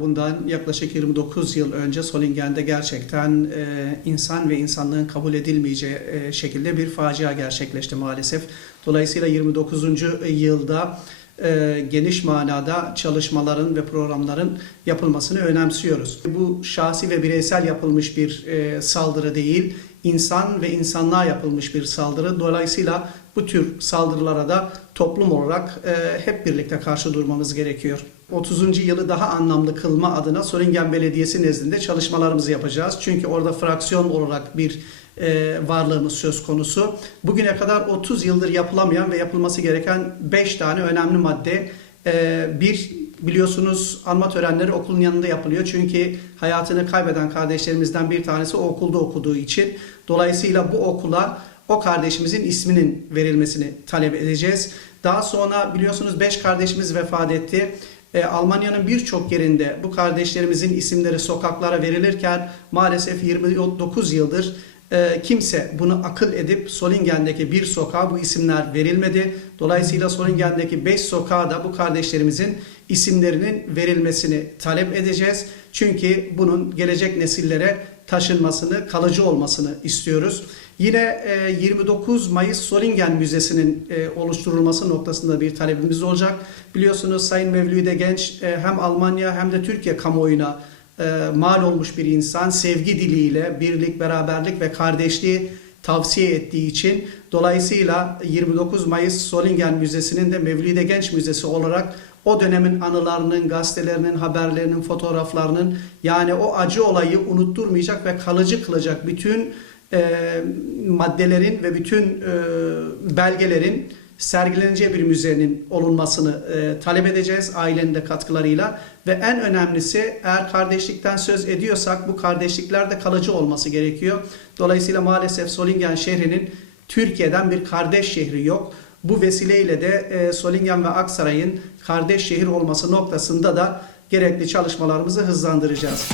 Bundan yaklaşık 29 yıl önce Solingen'de gerçekten e, insan ve insanlığın kabul edilmeyeceği e, şekilde bir facia gerçekleşti maalesef. Dolayısıyla 29. yılda e, geniş manada çalışmaların ve programların yapılmasını önemsiyoruz. Bu şahsi ve bireysel yapılmış bir e, saldırı değil, insan ve insanlığa yapılmış bir saldırı. Dolayısıyla bu tür saldırılara da toplum olarak e, hep birlikte karşı durmamız gerekiyor. 30. yılı daha anlamlı kılma adına Solingen Belediyesi nezdinde çalışmalarımızı yapacağız. Çünkü orada fraksiyon olarak bir e, varlığımız söz konusu. Bugüne kadar 30 yıldır yapılamayan ve yapılması gereken 5 tane önemli madde. E, bir biliyorsunuz anma törenleri okulun yanında yapılıyor. Çünkü hayatını kaybeden kardeşlerimizden bir tanesi o okulda okuduğu için. Dolayısıyla bu okula o kardeşimizin isminin verilmesini talep edeceğiz. Daha sonra biliyorsunuz 5 kardeşimiz vefat etti. E, Almanya'nın birçok yerinde bu kardeşlerimizin isimleri sokaklara verilirken maalesef 29 yıldır e, kimse bunu akıl edip Solingen'deki bir sokağa bu isimler verilmedi. Dolayısıyla Solingen'deki 5 sokağa da bu kardeşlerimizin isimlerinin verilmesini talep edeceğiz. Çünkü bunun gelecek nesillere taşınmasını, kalıcı olmasını istiyoruz. Yine e, 29 Mayıs Solingen Müzesi'nin e, oluşturulması noktasında bir talebimiz olacak. Biliyorsunuz Sayın Mevlüde Genç e, hem Almanya hem de Türkiye kamuoyuna e, mal olmuş bir insan. Sevgi diliyle birlik, beraberlik ve kardeşliği tavsiye ettiği için dolayısıyla 29 Mayıs Solingen Müzesi'nin de Mevlüde Genç Müzesi olarak o dönemin anılarının, gazetelerinin, haberlerinin, fotoğraflarının yani o acı olayı unutturmayacak ve kalıcı kılacak bütün e, maddelerin ve bütün e, belgelerin sergileneceği bir müzenin olunmasını e, talep edeceğiz ailenin de katkılarıyla ve en önemlisi eğer kardeşlikten söz ediyorsak bu kardeşliklerde kalıcı olması gerekiyor. Dolayısıyla maalesef Solingen şehrinin Türkiye'den bir kardeş şehri yok. Bu vesileyle de e, Solingen ve Aksaray'ın kardeş şehir olması noktasında da gerekli çalışmalarımızı hızlandıracağız.